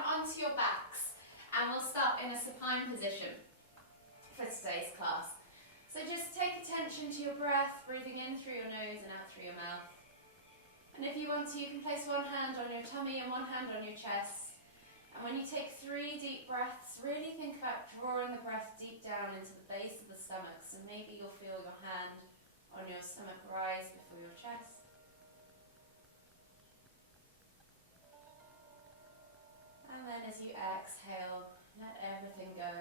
come onto your backs and we'll start in a supine position for today's class. So just take attention to your breath, breathing in through your nose and out through your mouth. And if you want to, you can place one hand on your tummy and one hand on your chest. And when you take 3 deep breaths, really think about drawing the breath deep down into the base of the stomach. So maybe you'll feel your hand on your stomach rise before your chest. And then as you exhale, let everything go.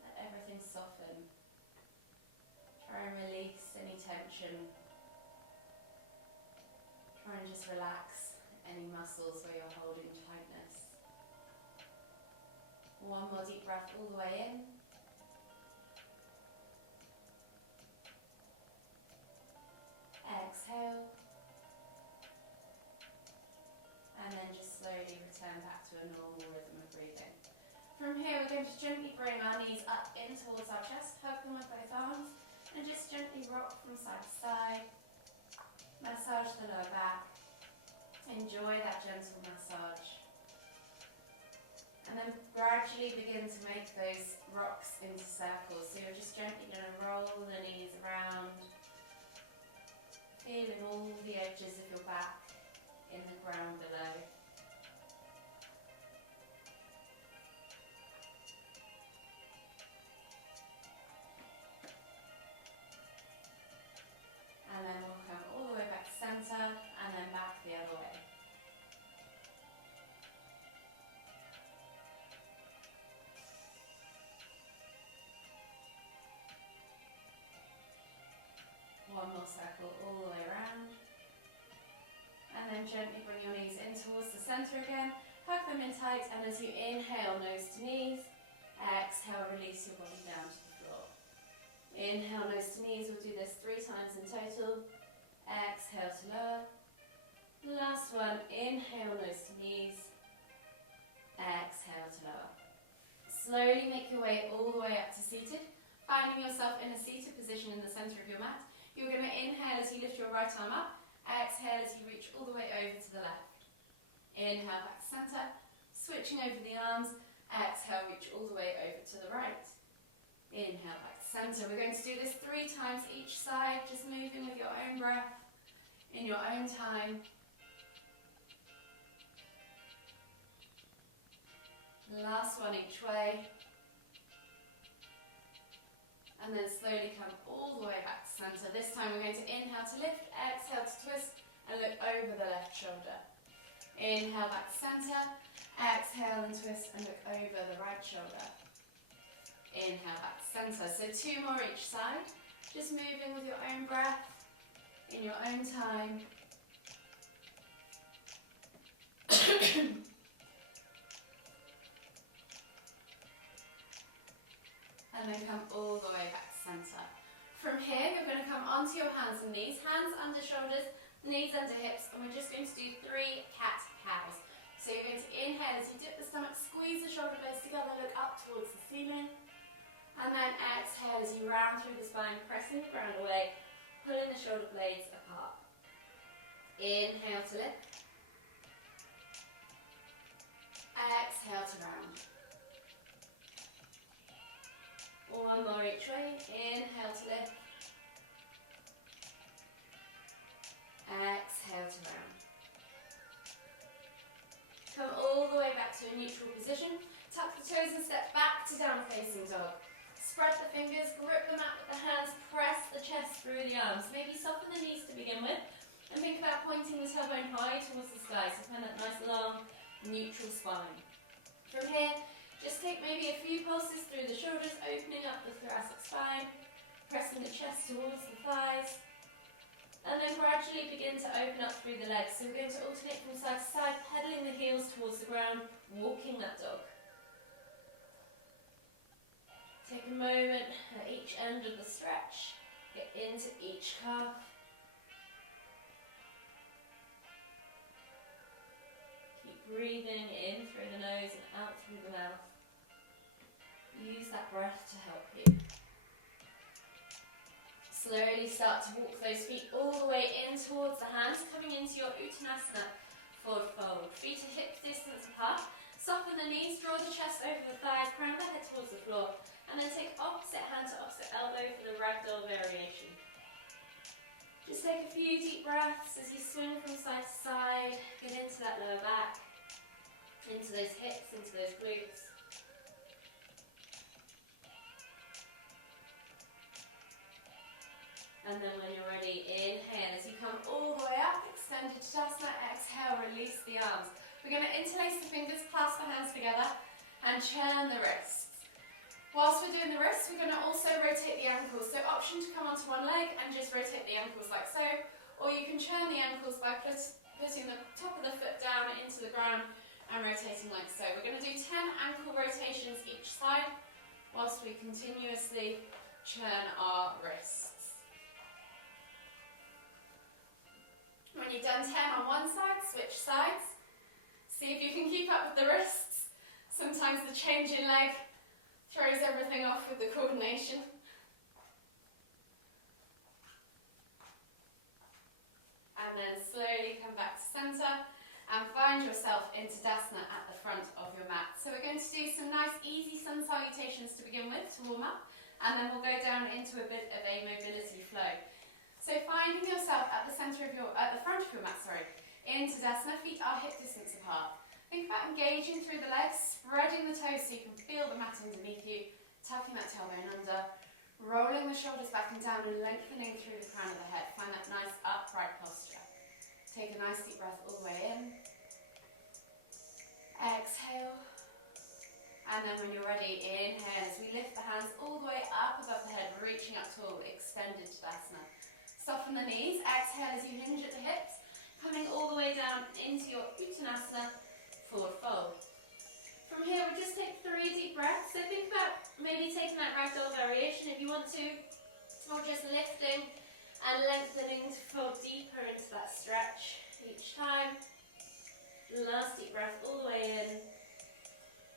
Let everything soften. Try and release any tension. Try and just relax any muscles where you're holding tightness. One more deep breath all the way in. Exhale. And then just slowly return back to a normal rhythm of breathing. From here we're going to gently bring our knees up in towards our chest, hug them with both arms, and just gently rock from side to side. Massage the lower back. Enjoy that gentle massage. And then gradually begin to make those rocks into circles. So you're just gently going to roll the knees around, feeling all the edges of your back in the ground below. And then we'll come all the way back to centre and then back the other way. One more circle all the way around. And then gently bring your knees in towards the centre again. Hug them in tight, and as you inhale, nose to knees, exhale, release your body down to the floor. Inhale, nose to knees. We'll do this 3 times in total. Exhale to lower. Last one. Inhale, nose to knees. Exhale to lower. Slowly make your way all the way up to seated. Finding yourself in a seated position in the centre of your mat. You're going to inhale as you lift your right arm up. Exhale as you reach all the way over to the left. Inhale back to centre. Switching over the arms. Exhale, reach all the way over to the right. Inhale back to centre. We're going to do this 3 times each side, just moving with your own breath, in your own time. Last one each way. And then slowly come all the way back to centre. This time we're going to inhale to lift, exhale to twist, and look over the left shoulder. Inhale back to centre, exhale and twist, and look over the right shoulder. Inhale back to centre. So 2 more each side. Just moving with your own breath, in your own time. And then come all the way back to centre. From here, you're going to come onto your hands and knees, hands under shoulders, knees under hips, and we're just going to do 3 cat-cows. So you're going to inhale as you dip the stomach, squeeze the shoulder blades together, look up towards the ceiling. And then exhale as you round through the spine, pressing the ground away, pulling the shoulder blades apart. Inhale to lift. Exhale to round. One more each way. Inhale to lift. Exhale to round. Come all the way back to a neutral position. Tuck the toes and step back to down facing dog. Spread the fingers, grip the mat with the hands, press the chest through the arms. Maybe soften the knees to begin with. And think about pointing the tailbone high towards the sky. So find that nice long neutral spine. From here, just take maybe a few pulses through the shoulders, opening up the thoracic spine, pressing the chest towards the thighs, and then gradually begin to open up through the legs. So we're going to alternate from side to side, pedaling the heels towards the ground, walking that dog. Take a moment at each end of the stretch, get into each calf. Breathing in through the nose and out through the mouth. Use that breath to help you. Slowly start to walk those feet all the way in towards the hands, coming into your Uttanasana forward fold. Feet are hip distance apart. Soften the knees, draw the chest over the thighs, crown of the head towards the floor, and then take opposite hand to opposite elbow for the ragdoll variation. Just take a few deep breaths as you swing from side to side, get into that lower back, into those hips, into those glutes. And then when you're ready, inhale as you come all the way up, extended Tadasana, exhale, release the arms. We're going to interlace the fingers, clasp the hands together, and churn the wrists. Whilst we're doing the wrists, we're going to also rotate the ankles. So option to come onto one leg and just rotate the ankles like so, or you can churn the ankles by putting the top of the foot down into the ground and rotating like so. We're going to do 10 ankle rotations each side, whilst we continuously churn our wrists. When you've done 10 on one side, switch sides. See if you can keep up with the wrists. Sometimes the change in leg throws everything off with the coordination. And then slowly come back to centre and find yourself in Tadasana at the front of your mat. So we're going to do some nice easy sun salutations to begin with, to warm up, and then we'll go down into a bit of a mobility flow. So finding yourself at the front of your mat, in Tadasana, feet are hip distance apart. Think about engaging through the legs, spreading the toes so you can feel the mat underneath you, tucking that tailbone under, rolling the shoulders back and down and lengthening through the crown of the head. Find that nice upright posture. Take a nice deep breath all the way in. Exhale. And then when you're ready, inhale as we lift the hands all the way up above the head, reaching up tall, extended Tadasana. Soften the knees, exhale as you hinge at the hips, coming all the way down into your Uttanasana, forward fold. From here, we'll just take 3 deep breaths. So think about maybe taking that ragdoll variation if you want to, or just lifting and lengthening to fold deeper into that stretch each time. Last deep breath all the way in.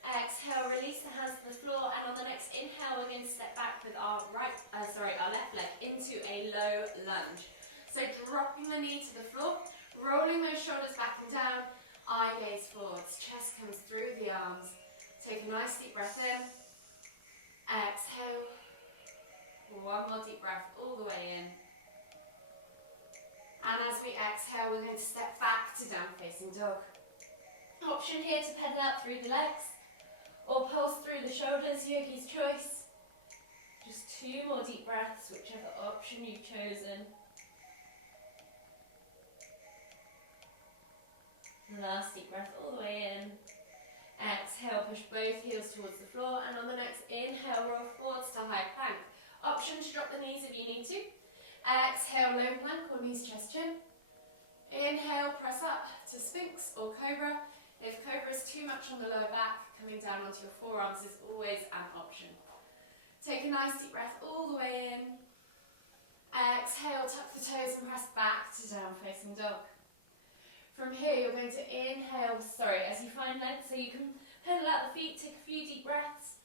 Exhale, release the hands to the floor, and on the next inhale, we're going to step back with our left leg into a low lunge. So dropping the knee to the floor, rolling those shoulders back and down, eye gaze forwards, chest comes through the arms. Take a nice deep breath in. Exhale. One more deep breath all the way in. And as we exhale, we're going to step back to down facing dog. Option here to pedal out through the legs, or pulse through the shoulders, yogi's choice. Just 2 more deep breaths, whichever option you've chosen. Last deep breath all the way in. Exhale, push both heels towards the floor, and on the next inhale, roll forwards to high plank. Option to drop the knees if you need to. Exhale, low plank or knees, chest, chin. Inhale, press up to Sphinx or Cobra. If Cobra is too much on the lower back, coming down onto your forearms is always an option. Take a nice deep breath all the way in. Exhale, tuck the toes and press back to down facing dog. From here, you're going to inhale, as you find length, so you can pedal out the feet, take a few deep breaths.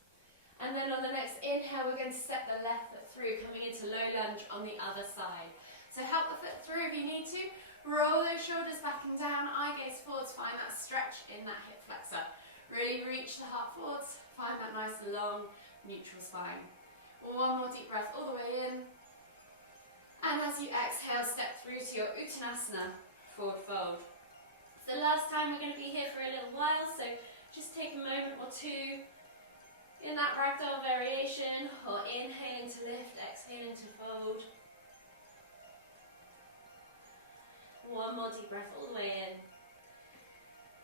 And then on the next inhale, we're going to step the left foot through, coming into low lunge on the other side. So help the foot through if you need to. Roll those shoulders back and down, eye gaze forwards, find that stretch in that hip flexor. Really reach the heart forwards, find that nice long neutral spine. One more deep breath all the way in. And as you exhale, step through to your Uttanasana, forward fold. It's the last time we're going to be here for a little while, so just take a moment or two in that ragdoll variation, or inhaling to lift, exhaling to fold. One more deep breath all the way in.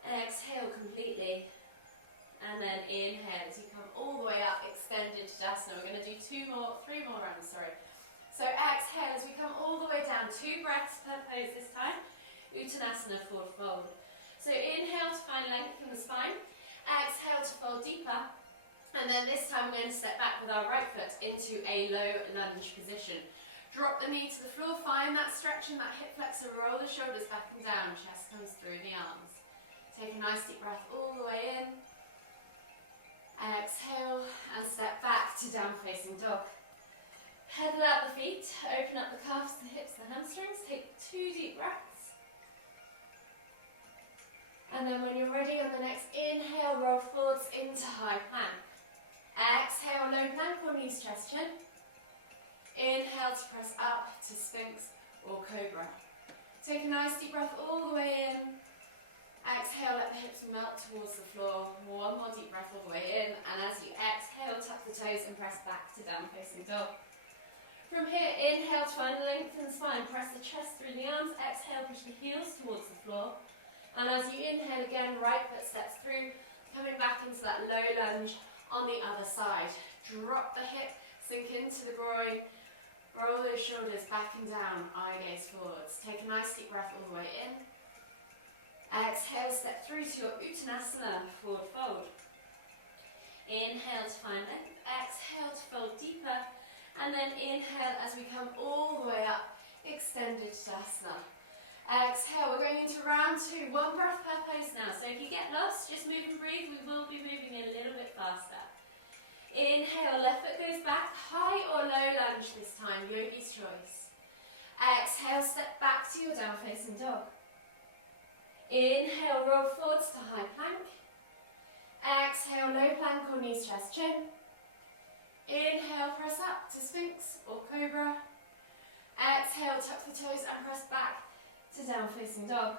Exhale completely. And then inhale as you come all the way up, extended Tadasana. We're going to do 3 more rounds, So exhale as we come all the way down. 2 breaths per pose this time. Uttanasana, forward fold. So inhale to find length in the spine. Exhale to fold deeper. And then this time we're going to step back with our right foot into a low lunge position. Drop the knee to the floor, find that stretch in that hip flexor, roll the shoulders back and down, chest comes through the arms. Take a nice deep breath all the way in. Exhale and step back to down facing dog. Pedal out the feet, open up the calves, the hips, the hamstrings. Take 2 deep breaths. And then when you're ready on the next inhale, roll forwards into high plank. Exhale, low plank or knees, chest, chin. Inhale to press up to Sphinx or Cobra. Take a nice deep breath all the way in. Exhale, let the hips melt towards the floor. One more deep breath all the way in. And as you exhale, tuck the toes and press back to down facing dog. From here, inhale to find lengthen the spine. Press the chest through the arms. Exhale, push the heels towards the floor. And as you inhale again, right foot steps through, coming back into that low lunge on the other side. Drop the hip, sink into the groin. Roll those shoulders back and down, eye gaze forwards. Take a nice deep breath all the way in. Exhale, step through to your Uttanasana, forward fold. Inhale to find length, exhale to fold deeper, and then inhale as we come all the way up, extended Tadasana. Exhale, we're going into round 2, one breath per pose now. So if you get lost, just move and breathe, we will be moving a little bit faster. Inhale, left foot goes back, high or low lunge this time, yogi's choice. Exhale, step back to your down facing dog. Inhale, roll forwards to high plank. Exhale, low plank or knees, chest, chin. Inhale, press up to Sphinx or Cobra. Exhale, tuck the toes and press back to down facing dog.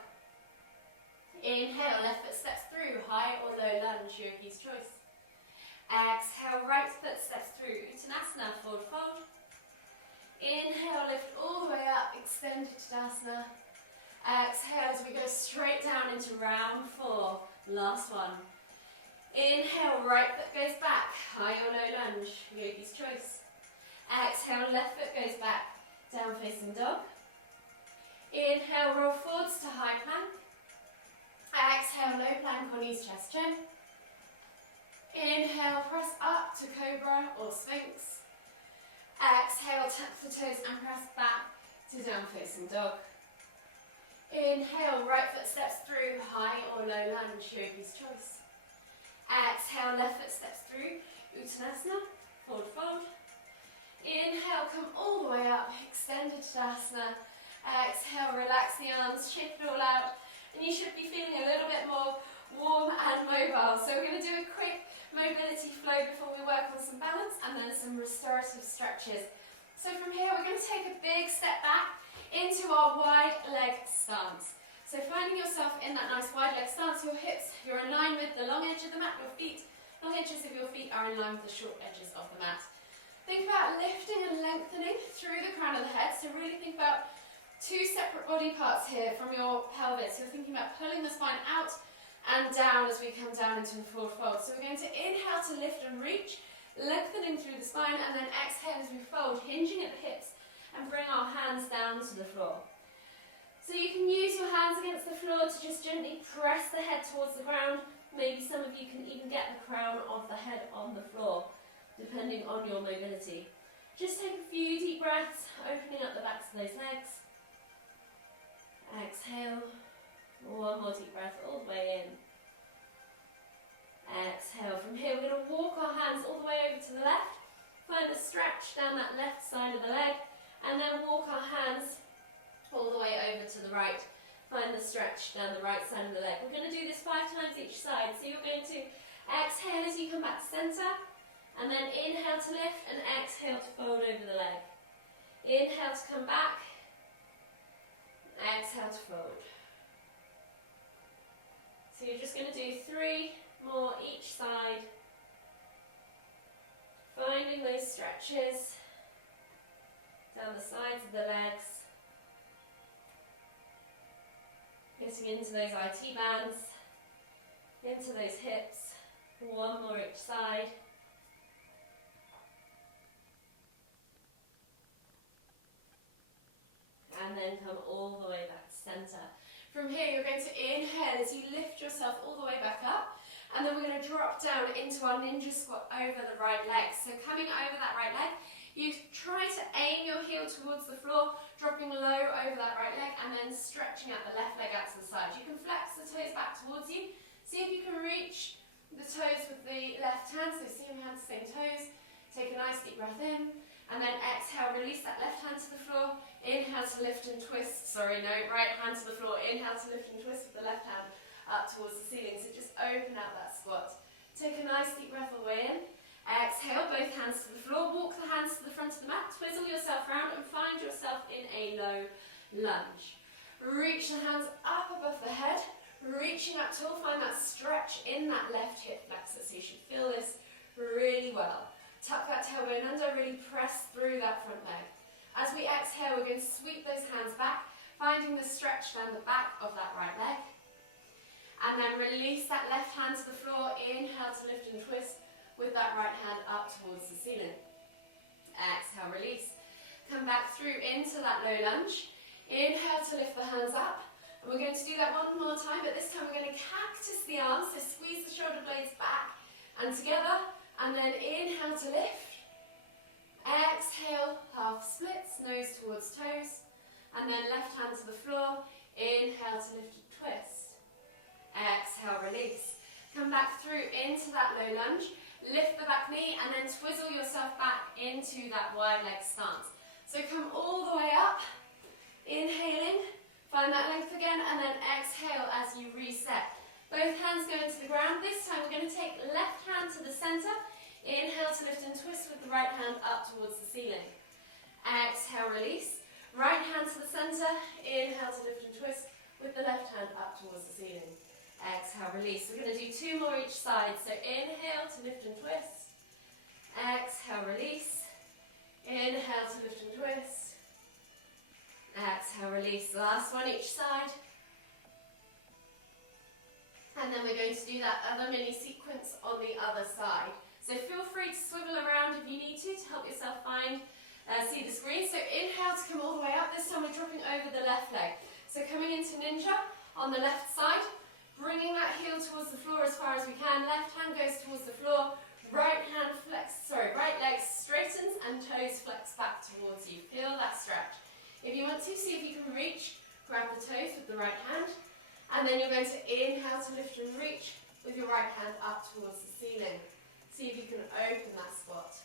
Inhale, left foot steps through, high or low lunge, yogi's choice. Exhale, right foot steps through, Uttanasana, forward fold. Inhale, lift all the way up, extended Tadasana. Exhale as we go straight down into round 4, last one. Inhale, right foot goes back, high or low lunge, yogi's choice. Exhale, left foot goes back, down facing dog. Inhale, roll forwards to high plank. Exhale, low plank or knees, chest, chin. Inhale, press up to Cobra or Sphinx. Exhale, tuck the toes and press back to down facing dog. Inhale, right foot steps through, high or low lunge, yogi's choice. Exhale, left foot steps through, Uttanasana, forward fold. Inhale, come all the way up, extended Tadasana. Exhale, relax the arms, shift it all out. And you should be feeling a little bit more warm and mobile. So we're going to do a quick mobility flow before we work on some balance and then some restorative stretches. So from here, we're going to take a big step back into our wide leg stance. So finding yourself in that nice wide leg stance, your hips, you're in line with the long edge of the mat, your feet, long edges of your feet are in line with the short edges of the mat. Think about lifting and lengthening through the crown of the head. So really think about 2 separate body parts here from your pelvis. You're thinking about pulling the spine out and down as we come down into the forward fold. So we're going to inhale to lift and reach, lengthening through the spine, and then exhale as we fold, hinging at the hips, and bring our hands down to the floor. So you can use your hands against the floor to just gently press the head towards the ground. Maybe some of you can even get the crown of the head on the floor, depending on your mobility. Just take a few deep breaths, opening up the backs of those legs. Exhale. One more deep breath all the way in. Exhale. From here, we're going to walk our hands all the way over to the left. Find a stretch down that left side of the leg. And then walk our hands all the way over to the right. Find the stretch down the right side of the leg. We're going to do this 5 times each side. So you're going to exhale as you come back to centre. And then inhale to lift and exhale to fold over the leg. Inhale to come back. Exhale to fold. So you're just going to do 3 more each side. Finding those stretches down the sides of the legs. Getting into those IT bands, into those hips. 1 more each side. And then come all the way back to centre. From here, you're going to inhale as you lift yourself all the way back up. And then we're going to drop down into our ninja squat over the right leg. So coming over that right leg, you try to aim your heel towards the floor, dropping low over that right leg, and then stretching out the left leg out to the side. You can flex the toes back towards you. See if you can reach the toes with the left hand, so same hand, same toes. Take a nice deep breath in. And then exhale, release that left hand to the floor. Inhale to lift and twist. Right hand to the floor. Inhale to lift and twist with the left hand up towards the ceiling. So just open out that squat. Take a nice deep breath all the way in. Exhale, both hands to the floor. Walk the hands to the front of the mat. Twizzle yourself around and find yourself in a low lunge. Reach the hands up above the head. Reaching up tall, find that stretch in that left hip flexor. So you should feel this really well. Tuck that tailbone under, really press through that front leg. As we exhale, we're going to sweep those hands back, finding the stretch down the back of that right leg. And then release that left hand to the floor. Inhale to lift and twist with that right hand up towards the ceiling. Exhale, release. Come back through into that low lunge. Inhale to lift the hands up. And we're going to do that one more time, but this time we're going to cactus the arms, so squeeze the shoulder blades back and together. And then inhale to lift. Exhale, half splits, nose towards toes. And then left hand to the floor. Inhale to lift and twist. Exhale, release. Come back through into that low lunge. Lift the back knee and then twizzle yourself back into that wide leg stance. So come all the way up, inhaling, find that length again, and then exhale as you reset. Both hands go into the ground. This time we're going to take left hand to the center. Inhale to lift and twist with the right hand up towards the ceiling. Exhale, release. Right hand to the center. Inhale to lift and twist with the left hand up towards the ceiling. Exhale, release. We're going to do two more each side. So inhale to lift and twist. Exhale, release. Inhale to lift and twist. Exhale, release. Last one each side. And then we're going to do that other mini sequence on the other side. So feel free to swivel around if you need to help yourself see the screen. So inhale to come all the way up. This time we're dropping over the left leg. So coming into ninja on the left side. Bringing that heel towards the floor as far as we can. Left hand goes towards the floor. Right leg straightens and toes flex back towards you. Feel that stretch. If you want to, see if you can reach, grab the toes with the right hand. And then you're going to inhale to lift and reach with your right hand up towards the ceiling. See if you can open that spot.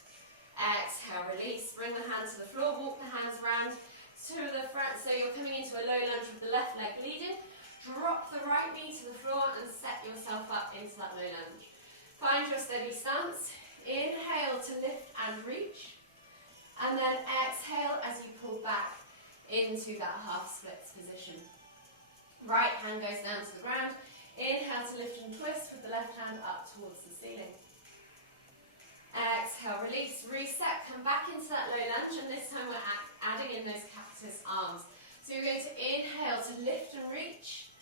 Exhale, release. Bring the hands to the floor. Walk the hands round to the front. So you're coming into a low lunge with the left leg leading. Drop the right knee to the floor and set yourself up into that low lunge. Find your steady stance. Inhale to lift and reach. And then exhale as you pull back into that half splits position. Right hand goes down to the ground. Inhale to lift and twist with the left hand up towards the ceiling. Exhale, release, reset, come back into that low lunge, and this time we're adding in those cactus arms. So you're going to inhale to lift and reach.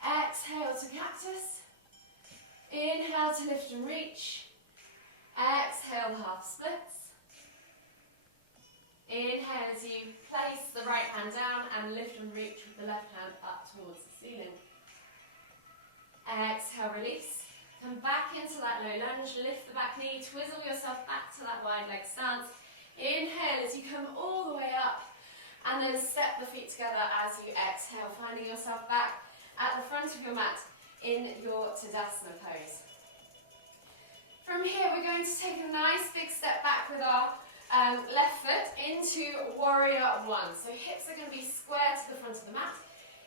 Exhale to cactus. Inhale to lift and reach. Exhale, half splits. Inhale as you place the right hand down and lift and reach with the left hand up towards the ceiling. Exhale, release. Come back into that low lunge, lift the back knee, twizzle yourself back to that wide leg stance. Inhale as you come all the way up, and then step the feet together as you exhale, finding yourself back at the front of your mat in your Tadasana pose. From here, we're going to take a nice big step back with our left foot into warrior one. So hips are going to be square to the front of the mat.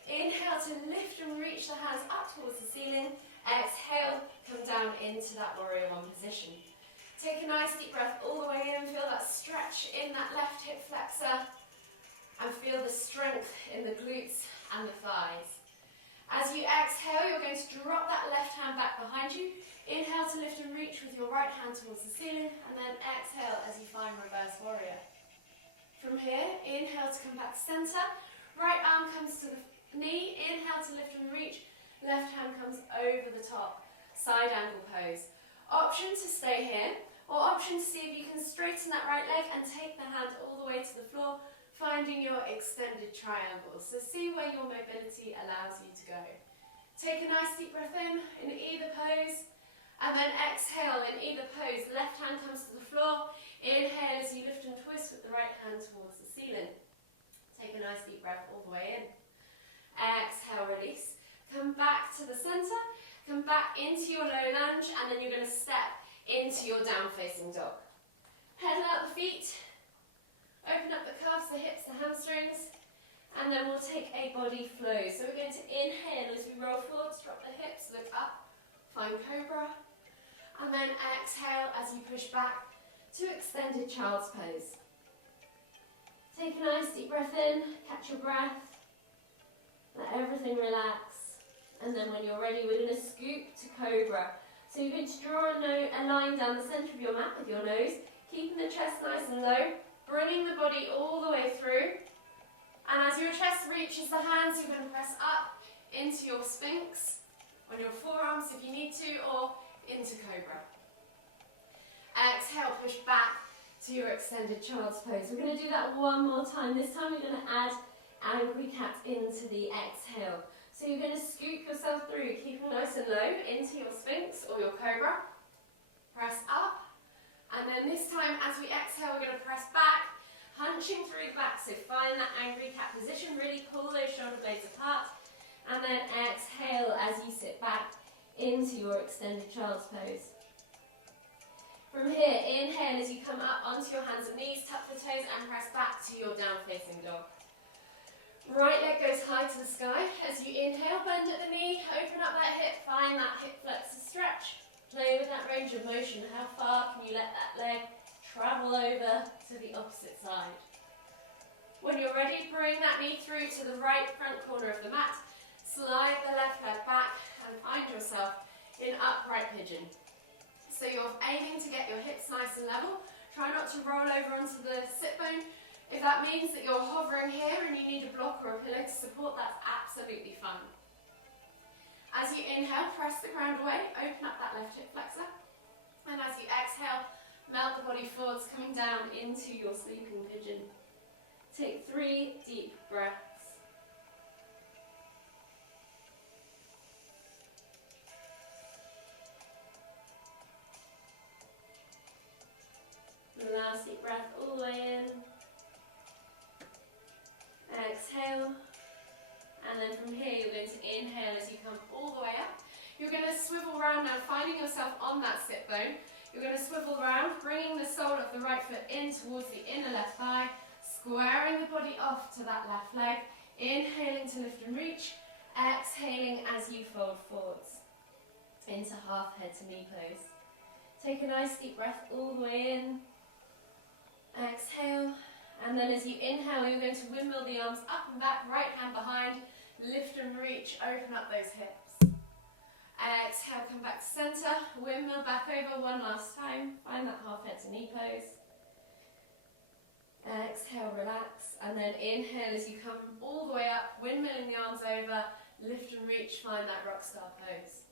Inhale to lift and reach the hands up towards the ceiling. Exhale, come down into that warrior one position. Take a nice deep breath all the way in. Feel that stretch in that left hip flexor. And feel the strength in the glutes and the thighs. As you exhale, you're going to drop that left hand back behind you. Inhale to lift and reach with your right hand towards the ceiling. And then exhale as you find reverse warrior. From here, inhale to come back to center. Right arm comes to the knee. Inhale to lift and reach. Left hand comes over the top. Side angle pose. Option to stay here, or option to see if you can straighten that right leg and take the hand all the way to the floor, finding your extended triangle. So see where your mobility allows you to go. Take a nice deep breath in either pose, and then exhale in either pose. Left hand comes to the floor. Inhale as you lift and twist with the right hand towards the ceiling. Take a nice deep breath all the way in. Exhale, release. Come back to the center. Come back into your low lunge, and then you're going to step into your down facing dog. Pedal out the feet. Open up the calves, the hips, the hamstrings. And then we'll take a body flow. So we're going to inhale as we roll forwards, drop the hips, look up, find cobra. And then exhale as you push back to extended child's pose. Take a nice deep breath in, catch your breath, let everything relax. And then when you're ready, we're going to scoop to cobra. So you're going to draw a line down the centre of your mat with your nose, keeping the chest nice and low, bringing the body all the way through. And as your chest reaches the hands, you're going to press up into your sphinx, on your forearms if you need to, or into cobra. Exhale, push back to your extended child's pose. We're going to do that one more time. This time we're going to add angry cat into the exhale. So you're going to scoop yourself through, keeping nice and low, into your sphinx or your cobra. Press up. And then this time, as we exhale, we're going to press back, hunching through the back. So find that angry cat position, really pull those shoulder blades apart. And then exhale as you sit back into your extended child's pose. From here, inhale as you come up onto your hands and knees, tuck the toes and press back to your down facing dog. Right leg goes high to the sky. As you inhale, bend at the knee, open up that hip, find that hip flexor stretch. Play with that range of motion. How far can you let that leg travel over to the opposite side? When you're ready, bring that knee through to the right front corner of the mat. Slide the left leg back and find yourself in upright pigeon. So you're aiming to get your hips nice and level. Try not to roll over onto the sit bone. If that means that you're hovering here and you need a block or a pillow to support, that's absolutely fine. As you inhale, press the ground away, open up that left hip flexor. And as you exhale, melt the body forwards, coming down into your sleeping pigeon. Take 3 deep breaths. Last deep breath all the way in. Exhale. And then from here you're going to inhale as you come all the way up. You're going to swivel around now, finding yourself on that sit bone. You're going to swivel around, bringing the sole of the right foot in towards the inner left thigh, squaring the body off to that left leg, inhaling to lift and reach, exhaling as you fold forwards into half head to knee pose. Take a nice deep breath all the way in. Exhale, and then as you inhale, you're going to windmill the arms up and back, right hand behind, lift and reach, open up those hips. Exhale, come back to center, windmill back over one last time, find that half head to knee pose. Exhale, relax, and then inhale as you come all the way up, windmilling the arms over, lift and reach, find that rock star pose.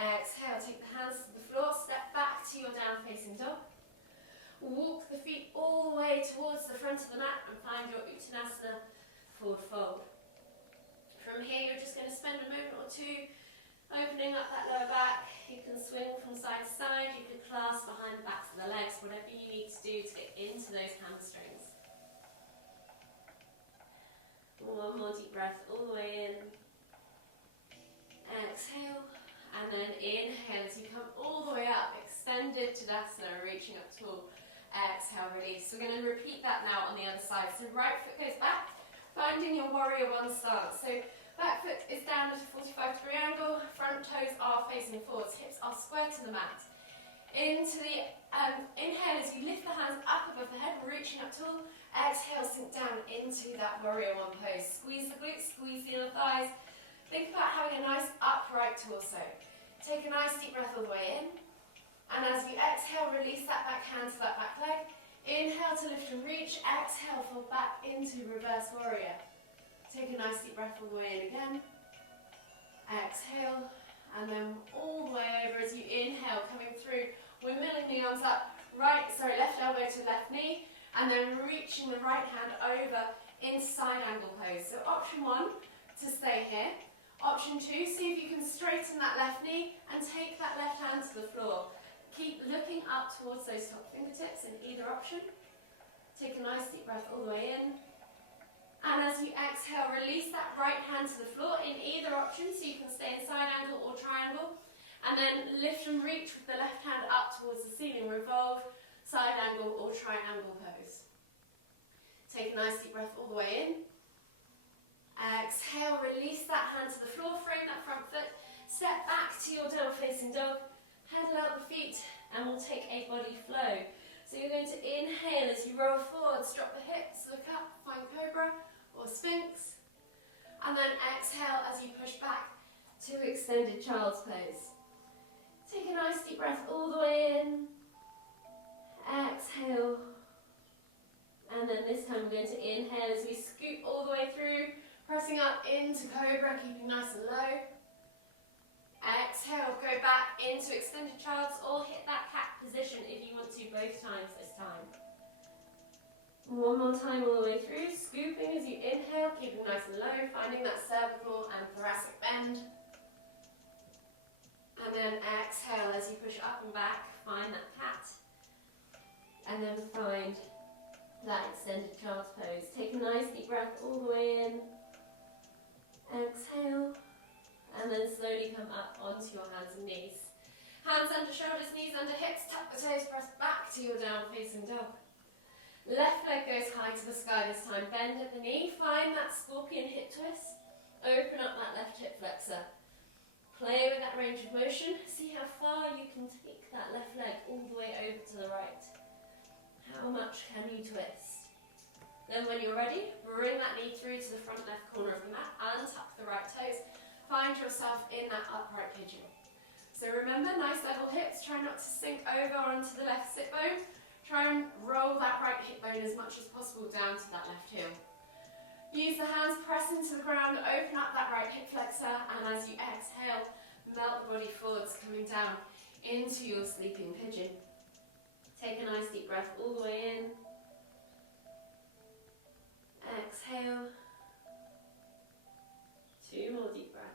Exhale, take the hands to the floor, step back to your down facing dog. Walk the feet all the way towards the front of the mat and find your Uttanasana forward fold. From here, you're just going to spend a moment or two opening up that lower back. You can swing from side to side, you can clasp behind the backs of the legs, whatever you need to do to get into those hamstrings. One more deep breath all the way in. Exhale, and then inhale as you come all the way up, extended Tadasana, reaching up tall. Exhale, release. We're going to repeat that now on the other side. So right foot goes back, finding your warrior one stance. So back foot is down at a 45-degree angle, front toes are facing forwards, hips are square to the mat. Into the inhale as you lift the hands up above the head, reaching up tall. Exhale, sink down into that warrior one pose. Squeeze the glutes, squeeze the inner thighs. Think about having a nice upright torso. Take a nice deep breath all the way in. And as you exhale, release that back hand to that back leg. Inhale to lift and reach. Exhale, fall back into reverse warrior. Take a nice deep breath all the way in again. Exhale. And then all the way over as you inhale, coming through. We're milling the arms up. Left elbow to left knee. And then reaching the right hand over into side angle pose. So option 1, to stay here. Option 2, see if you can straighten that left knee and take that left hand to the floor. Keep looking up towards those top fingertips in either option. Take a nice deep breath all the way in. And as you exhale, release that right hand to the floor in either option, so you can stay in side angle or triangle. And then lift and reach with the left hand up towards the ceiling. Revolve, side angle or triangle pose. Take a nice deep breath all the way in. Exhale, release that hand to the floor, frame that front foot, step back to your down facing dog, handle out the feet, and we'll take a body flow. So you're going to inhale as you roll forwards, drop the hips, look up, find cobra or sphinx, and then exhale as you push back to extended child's pose. Take a nice deep breath all the way in, exhale, and then this time we're going to inhale as we scoot all the way through, pressing up into cobra, keeping nice and low. Exhale, go back into extended child's or hit that cat position if you want to, both times this time. One more time all the way through, scooping as you inhale, keeping nice and low, finding that cervical and thoracic bend. And then exhale as you push up and back, find that cat. And then find that extended child's pose. Take a nice deep breath all the way in. Exhale. And then slowly come up onto your hands and knees. Hands under shoulders, knees under hips, tuck the toes, press back to your down facing dog. Left leg goes high to the sky this time, bend at the knee, find that scorpion hip twist, open up that left hip flexor. Play with that range of motion, see how far you can take that left leg all the way over to the right. How much can you twist? Then when you're ready, bring that knee through to the front left corner of the mat, untuck the right toes, find yourself in that upright pigeon. So remember, nice level hips, try not to sink over onto the left sit bone. Try and roll that right hip bone as much as possible down to that left heel. Use the hands, press into the ground, open up that right hip flexor, and as you exhale, melt the body forwards, coming down into your sleeping pigeon. Take a nice deep breath all the way in. Exhale. 2 more deep breaths.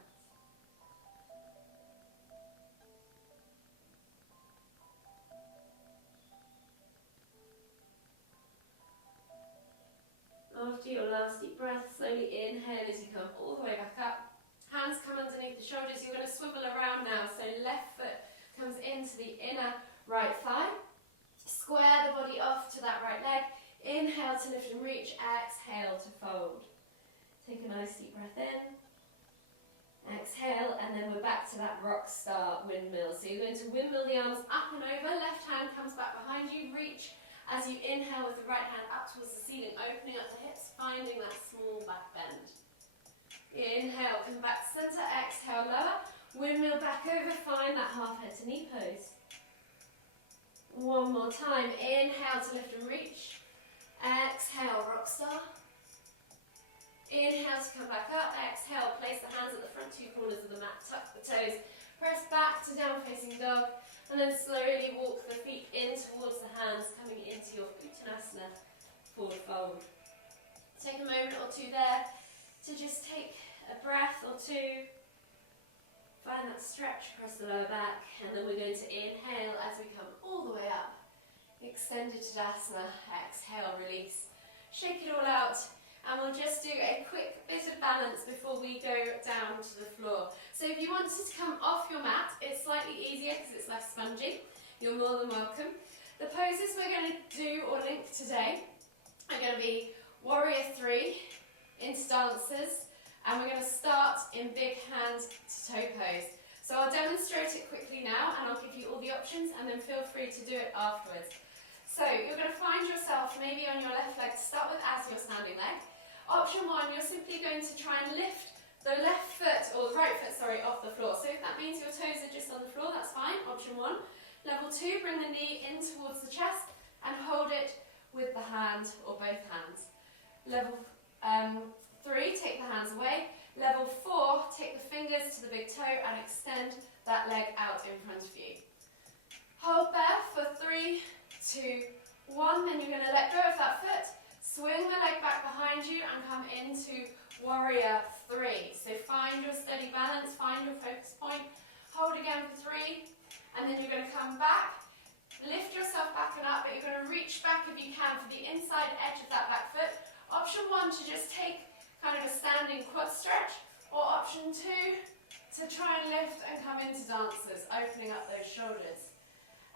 After your last deep breath, slowly inhale as you come all the way back up. Hands come underneath the shoulders. You're going to swivel around now. So left foot comes into the inner right thigh. Square the body off to that right leg. Inhale to lift and reach. Exhale to fold. Take a nice deep breath in. Exhale, and then we're back to that rock star windmill. So you're going to windmill the arms up and over. Left hand comes back behind you. Reach as you inhale with the right hand up towards the ceiling, opening up the hips, finding that small back bend. Inhale, come back to center, exhale, lower, windmill back over, find that half head to knee pose. One more time, inhale to lift and reach, exhale, rock star. Inhale to come back up, exhale, place the hands at the front 2 corners of the mat, tuck the toes, press back to down facing dog, and then slowly walk the feet in towards the hands, coming into your Uttanasana forward fold. Take a moment or 2 there to just take a breath or 2. Find that stretch across the lower back, and then we're going to inhale as we come all the way up. Extended Tadasana, exhale, release. Shake it all out. And we'll just do a quick bit of balance before we go down to the floor. So if you wanted to come off your mat, it's slightly easier because it's less spongy. You're more than welcome. The poses we're going to do or link today are going to be Warrior 3 into dancers, and we're going to start in big hand to toe pose. So I'll demonstrate it quickly now, and I'll give you all the options, and then feel free to do it afterwards. So you're going to find yourself maybe on your left leg to start with as your standing leg. Option 1, you're simply going to try and lift the left foot, or the right foot, sorry, off the floor. So if that means your toes are just on the floor, that's fine. Option 1. Level 2, bring the knee in towards the chest and hold it with the hand or both hands. Level 3, take the hands away. Level 4, take the fingers to the big toe and extend that leg out in front of you. Hold there for 3, 2, 1. Then you're going to let go of that foot. Swing the leg back behind you and come into Warrior 3. So find your steady balance, find your focus point. Hold again for 3, and then you're going to come back. Lift yourself back and up, but you're going to reach back if you can for the inside edge of that back foot. Option 1 to just take kind of a standing quad stretch, or option 2 to try and lift and come into dancers, opening up those shoulders.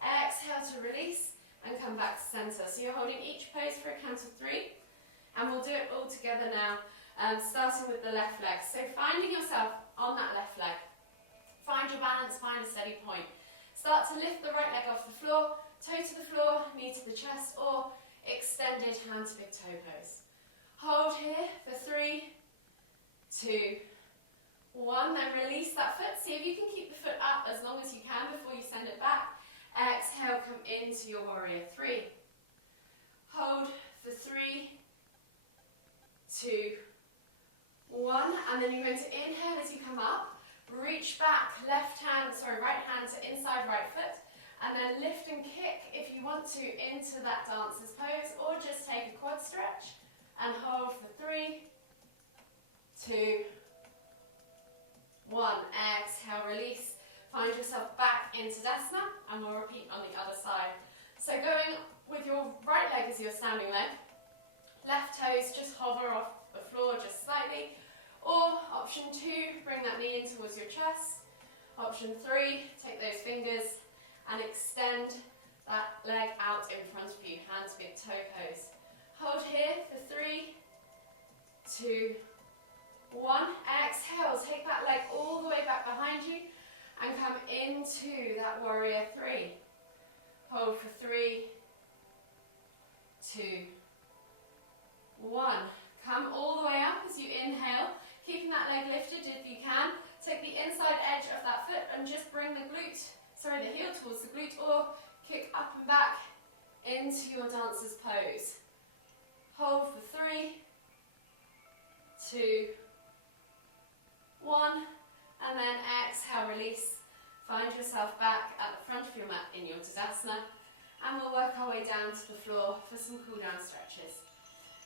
Exhale to release and come back to center. So you're holding each pose for a count of 3, and we'll do it all together now. starting with the left leg. So finding yourself on that left leg. Find your balance, find a steady point. Start to lift the right leg off the floor, toe to the floor, knee to the chest, or extended hand to big toe pose. Hold here for 3, 2, 1, then release that foot. See if you can keep the foot up as long as you can before you send it back. Exhale, come into your warrior 3. Hold for 3, 2, 1, and then you're going to inhale as you come up. Reach back, right hand to inside right foot, and then lift and kick if you want to into that dancer's pose, or just take a quad stretch and hold for 3, 2, 1. Exhale, release. Find yourself back into Tadasana, and we'll repeat on the other side. So going with your right leg as your standing leg, left toes just hover off the floor just slightly. Or option 2, bring that knee in towards your chest. Option 3, take those fingers and extend that leg out in front of you, hands big toe pose. Hold here for 3, 2, 1. Exhale, take that leg all the way back behind you and come into that warrior 3. Hold for 3, 2, 1. Come all the way up as you inhale. Keeping that leg lifted if you can. Take the inside edge of that foot and just bring the heel towards the glute, or kick up and back into your dancer's pose. Hold for 3, 2, 1, and then exhale, release. Find yourself back at the front of your mat in your Tadasana, and we'll work our way down to the floor for some cool down stretches.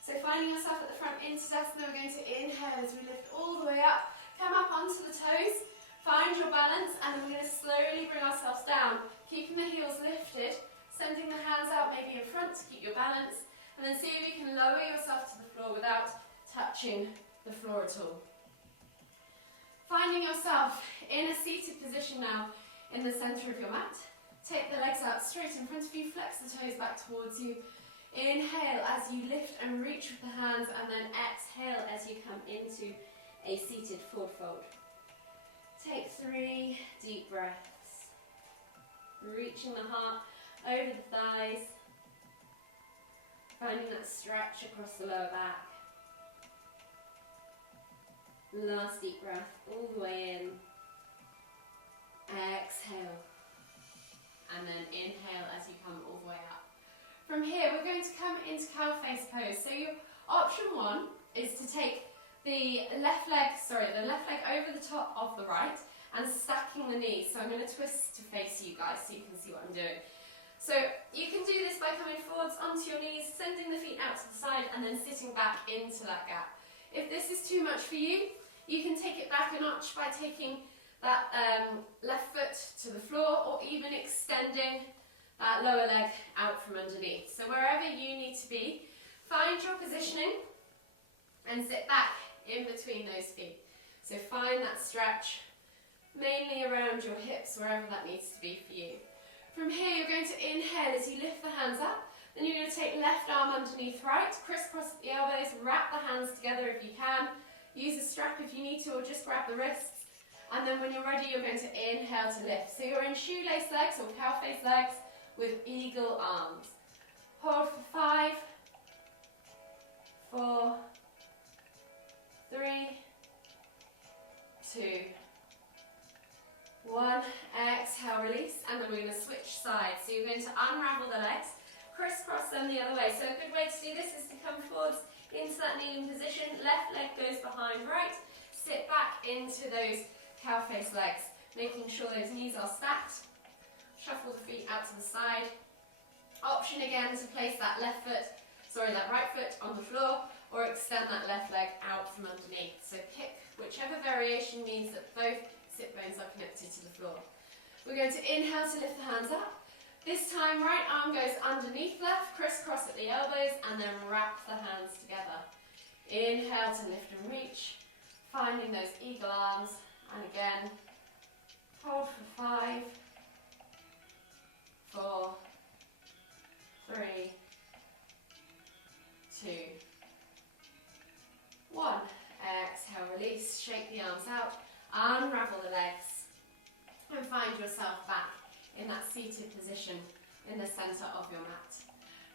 So finding yourself at the front in Tadasana, we're going to inhale as we lift all the way up, come up onto the toes, find your balance, and then we're going to slowly bring ourselves down, keeping the heels lifted, sending the hands out maybe in front to keep your balance, and then see if you can lower yourself to the floor without touching the floor at all. Finding yourself in a seated position now in the centre of your mat. Take the legs out straight in front of you, flex the toes back towards you. Inhale as you lift and reach with the hands, and then exhale as you come into a seated forward fold. Take 3 deep breaths, reaching the heart over the thighs, finding that stretch across the lower back. Last deep breath all the way in. Exhale, and then inhale as you come all the way up. From here, we're going to come into cow face pose. So your option 1 is to take the left leg over the top of the right and stacking the knees. So I'm going to twist to face you guys so you can see what I'm doing. So you can do this by coming forwards onto your knees, sending the feet out to the side, and then sitting back into that gap. If this is too much for you, you can take it back a notch by taking that left foot to the floor, or even extending that lower leg out from underneath. So wherever you need to be, find your positioning and sit back in between those feet. So find that stretch, mainly around your hips, wherever that needs to be for you. From here, you're going to inhale as you lift the hands up. Then you're going to take left arm underneath right, crisscross the elbows, wrap the hands together if you can. Use a strap if you need to, or just grab the wrists. And then when you're ready, you're going to inhale to lift. So you're in shoelace legs or cow face legs with eagle arms. Hold for 5, 4, 3, 2, 1. Exhale, release, and then we're going to switch sides. So you're going to unravel the legs, crisscross them the other way. So a good way to do this is to come forwards into that kneeling position. Left leg goes behind right. Sit back into those cow face legs, making sure those knees are stacked. Shuffle the feet out to the side. Option again to place that right foot on the floor, or extend that left leg out from underneath. So pick whichever variation means that both sit bones are connected to the floor. We're going to inhale to lift the hands up. This time right arm goes underneath left, crisscross at the elbows, and then wrap the hands together. Inhale to lift and reach, finding those eagle arms, and again, hold for 5, 4, 3, 2, 1. yourself back in that seated position in the center of your mat.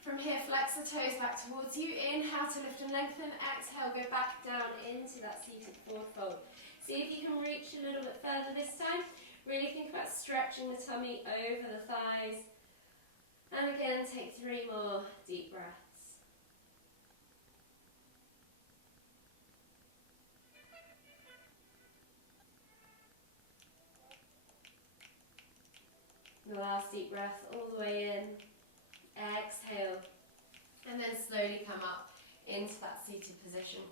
From here, flex the toes back towards you. Inhale to lift and lengthen. Exhale, go back down into that seated forward fold. See if you can reach a little bit further this time. Really think about stretching the tummy over the thighs. And again, take 3 more deep breaths. The last deep breath all the way in. Exhale. And then slowly come up into that seated position.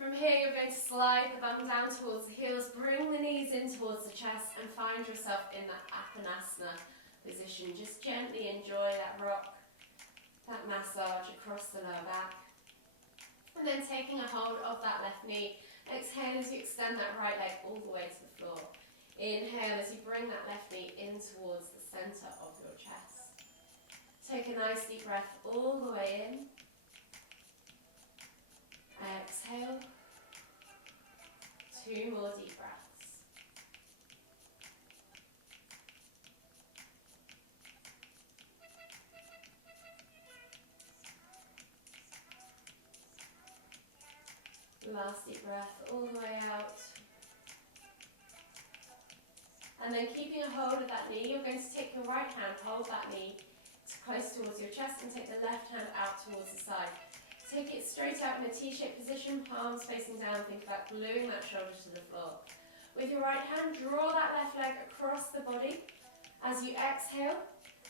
From here, you're going to slide the bum down towards the heels, bring the knees in towards the chest, and find yourself in that Apanasana position. Just gently enjoy that rock, that massage across the lower back. And then taking a hold of that left knee, exhale as you extend that right leg all the way to the floor. Inhale as you bring that left knee in towards the center of your chest. Take a nice deep breath all the way in. Exhale. 2 more deep breaths. Last deep breath all the way out. And then keeping a hold of that knee, you're going to take your right hand, hold that knee close towards your chest, and take the left hand out towards the side. Take it straight out in a T-shaped position, palms facing down. Think about gluing that shoulder to the floor. With your right hand, draw that left leg across the body as you exhale.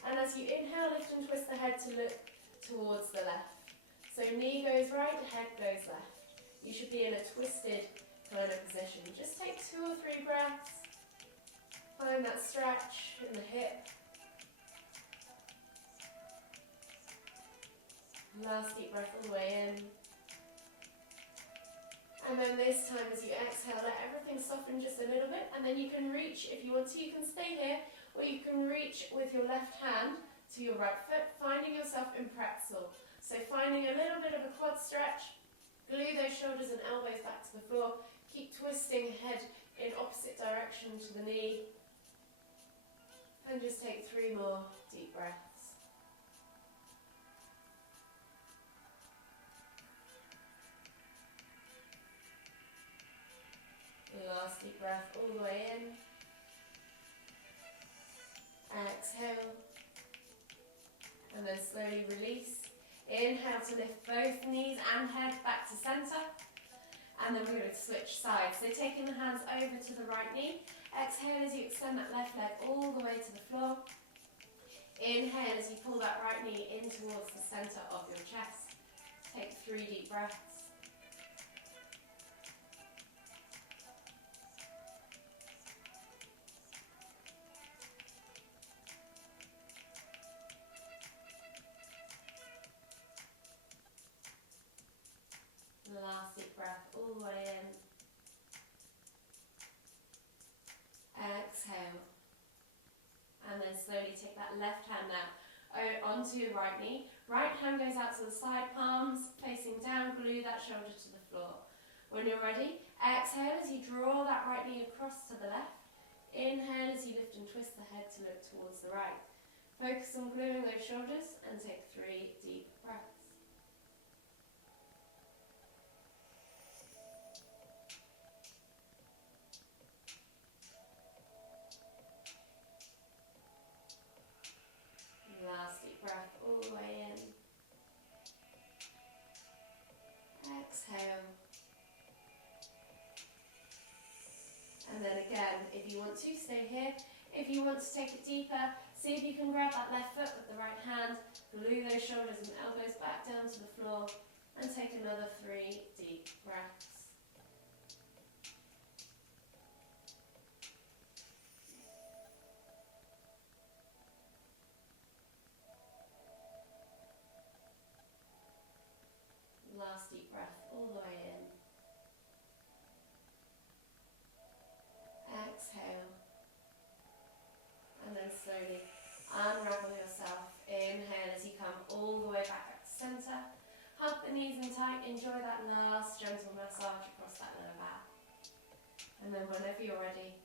And as you inhale, lift and twist the head to look towards the left. So knee goes right, head goes left. You should be in a twisted kind of position. Just take 2 or 3 breaths. Find that stretch in the hip. Last deep breath all the way in. And then this time as you exhale, let everything soften just a little bit. And then you can reach, if you want to, you can stay here. Or you can reach with your left hand to your right foot, finding yourself in pretzel. So finding a little bit of a quad stretch. Glue those shoulders and elbows back to the floor. Keep twisting head in opposite direction to the knee. And just take 3 more deep breaths. Last deep breath all the way in. Exhale. And then slowly release. Inhale to lift both knees and head back to center. And then we're going to switch sides. So taking the hands over to the right knee. Exhale as you extend that left leg all the way to the floor. Inhale as you pull that right knee in towards the center of your chest. Take 3 deep breaths. Last deep breath all the way in. Exhale. And then slowly take that left hand now onto your right knee. Right hand goes out to the side, palms facing down, glue that shoulder to the floor. When you're ready, exhale as you draw that right knee across to the left. Inhale as you lift and twist the head to look towards the right. Focus on gluing those shoulders and take 3 deep breaths. Last deep breath all the way in. Exhale. And then again, if you want to, stay here. If you want to take it deeper, see if you can grab that left foot with the right hand, glue those shoulders and elbows back down to the floor, and take another 3 deep breaths. Last deep breath all the way in. Exhale. And then slowly unravel yourself. Inhale as you come all the way back up to center. Hug the knees in tight. Enjoy that last gentle massage across that lower back. And then whenever you're ready,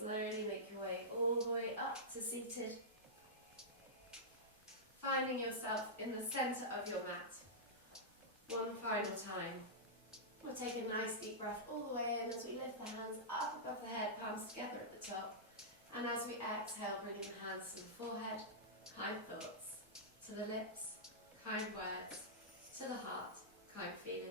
Slowly make your way all the way up to seated. Finding yourself in the centre of your mat. One final time. We'll take a nice deep breath all the way in as we lift the hands up above the head, palms together at the top. And as we exhale, bringing the hands to the forehead, kind thoughts, to the lips, kind words, to the heart, kind feelings.